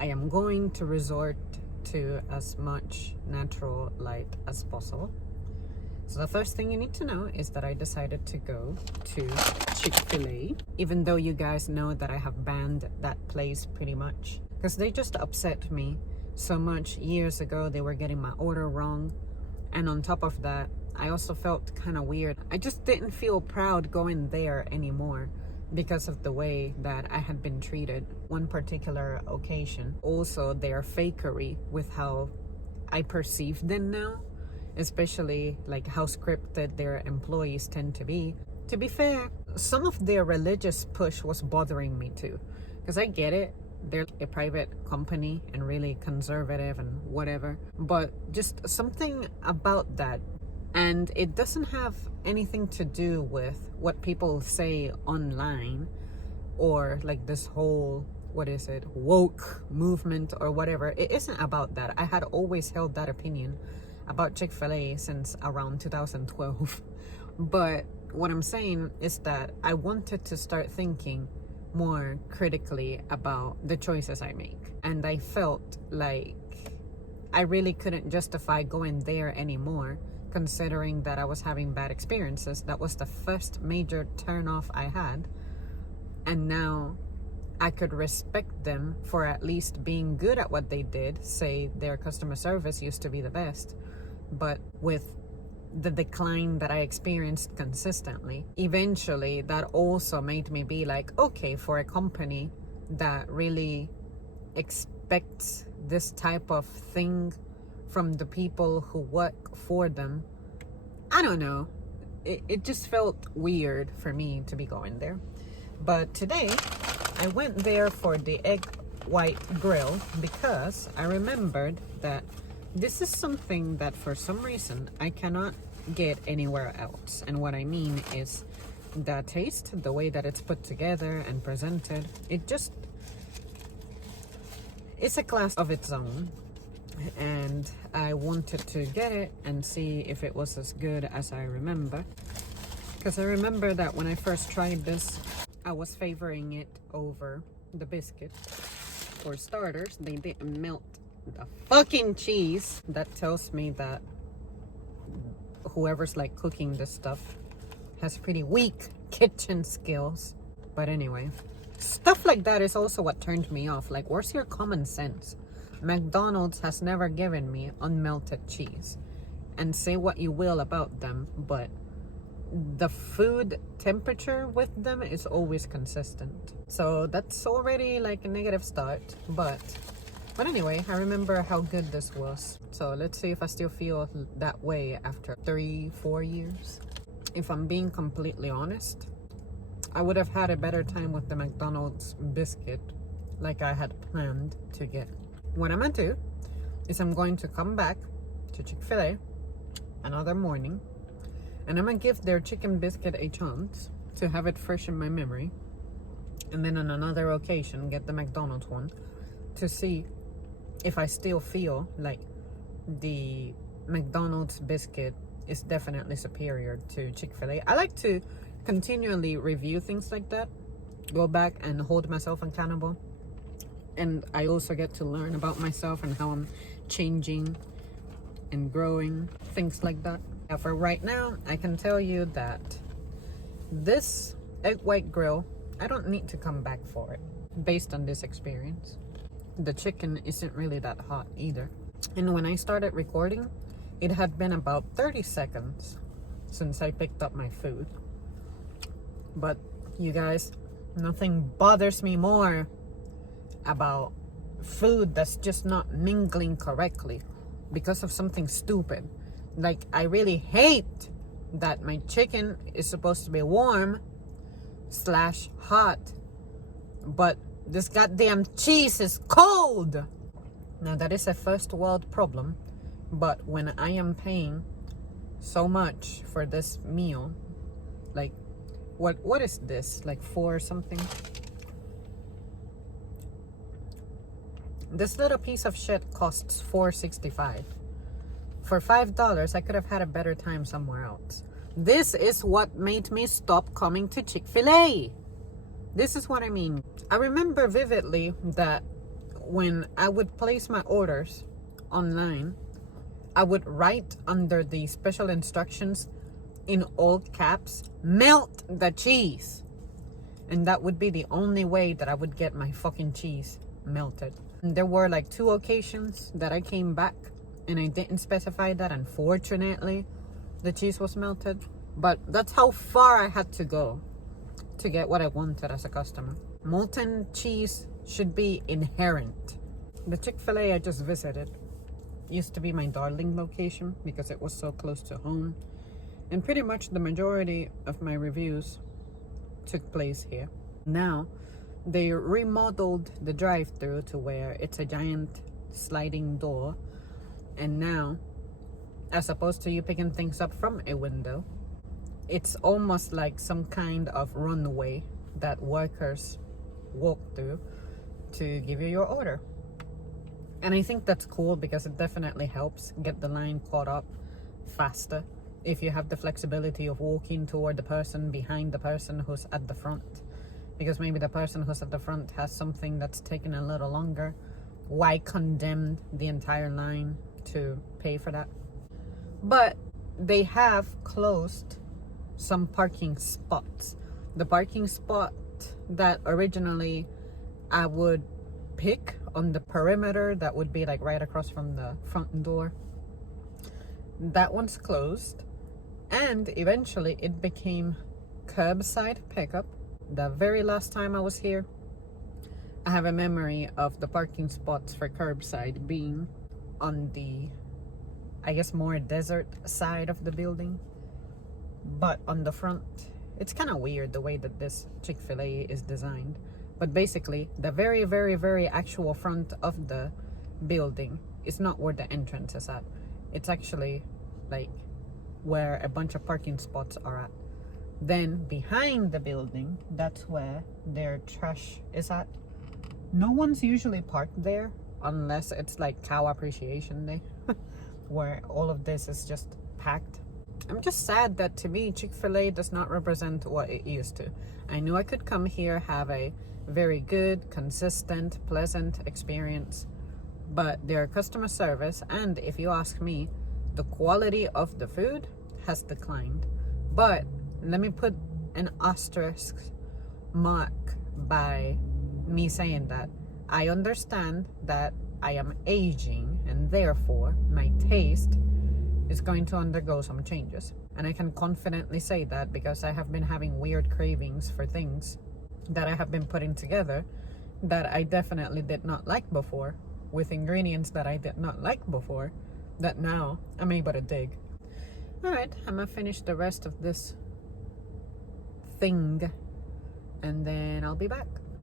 I am going to resort to as much natural light as possible. So the first thing you need to know is that I decided to go to Chick-fil-A, even though you guys know that I have banned that place pretty much, because they just upset me so much. Years ago, they were getting my order wrong. And on top of that, I also felt kind of weird. I just didn't feel proud going there anymore because of the way that I had been treated one particular occasion. Also, their fakery with how I perceive them now, especially like how scripted their employees tend to be. To be fair, some of their religious push was bothering me too, because I get it. They're a private company and really conservative and whatever, but just something about that. And it doesn't have anything to do with what people say online or like this whole, what is it, woke movement or whatever. It isn't about that. I had always held that opinion about Chick-fil-A since around 2012. But what I'm saying is that I wanted to start thinking more critically about the choices I make. And I felt like I really couldn't justify going there anymore, considering that I was having bad experiences. That was the first major turnoff I had. And now I could respect them for at least being good at what they did. Say their customer service used to be the best, but with the decline that I experienced consistently, eventually that also made me be like, okay, for a company that really expects this type of thing from the people who work for them, I don't know, it just felt weird for me to be going there. But today I went there for the egg white grill because I remembered that this is something that for some reason I cannot get anywhere else. And what I mean is the taste, the way that it's put together and presented, it's a class of its own. And I wanted to get it and see if it was as good as I remember. Because I remember that when I first tried this, I was favoring it over the biscuit. For starters, they didn't melt the fucking cheese. That tells me that whoever's like cooking this stuff has pretty weak kitchen skills. But anyway, stuff like that is also what turned me off. Like, where's your common sense? McDonald's has never given me unmelted cheese. And say what you will about them, but the food temperature with them is always consistent. So that's already like a negative start. But anyway, I remember how good this was. So let's see if I still feel that way after 3-4 years. If I'm being completely honest, I would have had a better time with the McDonald's biscuit like I had planned to get. What I'm gonna do is I'm going to come back to Chick-fil-A another morning, and I'm gonna give their chicken biscuit a chance to have it fresh in my memory, and then on another occasion get the McDonald's one to see if I still feel like the McDonald's biscuit is definitely superior to Chick-fil-A. I like to continually review things like that, go back and hold myself accountable. And I also get to learn about myself and how I'm changing and growing, things like that. Now for right now, I can tell you that this egg white grill, I don't need to come back for it based on this experience. The chicken isn't really that hot either. And when I started recording, it had been about 30 seconds since I picked up my food. But you guys, nothing bothers me more about food that's just not mingling correctly because of something stupid. Like, I really hate that my chicken is supposed to be warm / hot, but this goddamn cheese is cold. Now that is a first world problem, but when I am paying so much for this meal, like what is this, like 4 something? This little piece of shit costs $4.65. For $5, I could have had a better time somewhere else. This is what made me stop coming to Chick-fil-A. This is what I mean. I remember vividly that when I would place my orders online, I would write under the special instructions in all caps, melt the cheese. And that would be the only way that I would get my fucking cheese melted. And there were like 2 occasions that I came back and I didn't specify that. Unfortunately, the cheese was melted. But that's how far I had to go to get what I wanted as a customer. Molten cheese should be inherent. The Chick-fil-A I just visited used to be my darling location because it was so close to home. And pretty much the majority of my reviews took place here. Now, they remodeled the drive-thru to where it's a giant sliding door. And now, as opposed to you picking things up from a window, it's almost like some kind of runway that workers walk through to give you your order. And I think that's cool because it definitely helps get the line caught up faster if you have the flexibility of walking toward the person behind the person who's at the front. Because maybe the person who's at the front has something that's taken a little longer. Why condemn the entire line to pay for that? But they have closed some parking spots. The parking spot that originally I would pick on the perimeter, that would be like right across from the front door, that one's closed. And eventually it became curbside pickup. The very last time I was here, I have a memory of the parking spots for curbside being on the, I guess, more desert side of the building. But on the front, it's kind of weird the way that this Chick-fil-A is designed. But basically, the very, very, very actual front of the building is not where the entrance is at. It's actually like where a bunch of parking spots are at. Then behind the building, that's where their trash is at. No one's usually parked there unless it's like Cow Appreciation Day where all of this is just packed. I'm just sad that to me Chick-fil-A does not represent what it used to. I knew I could come here, have a very good, consistent, pleasant experience, but their customer service, and if you ask me, the quality of the food has declined. But let me put an asterisk mark by me saying that. I understand that I am aging and therefore my taste is going to undergo some changes. And I can confidently say that because I have been having weird cravings for things that I have been putting together that I definitely did not like before, with ingredients that I did not like before, that now I'm able to dig. Alright, I'm gonna finish the rest of this thing and then I'll be back.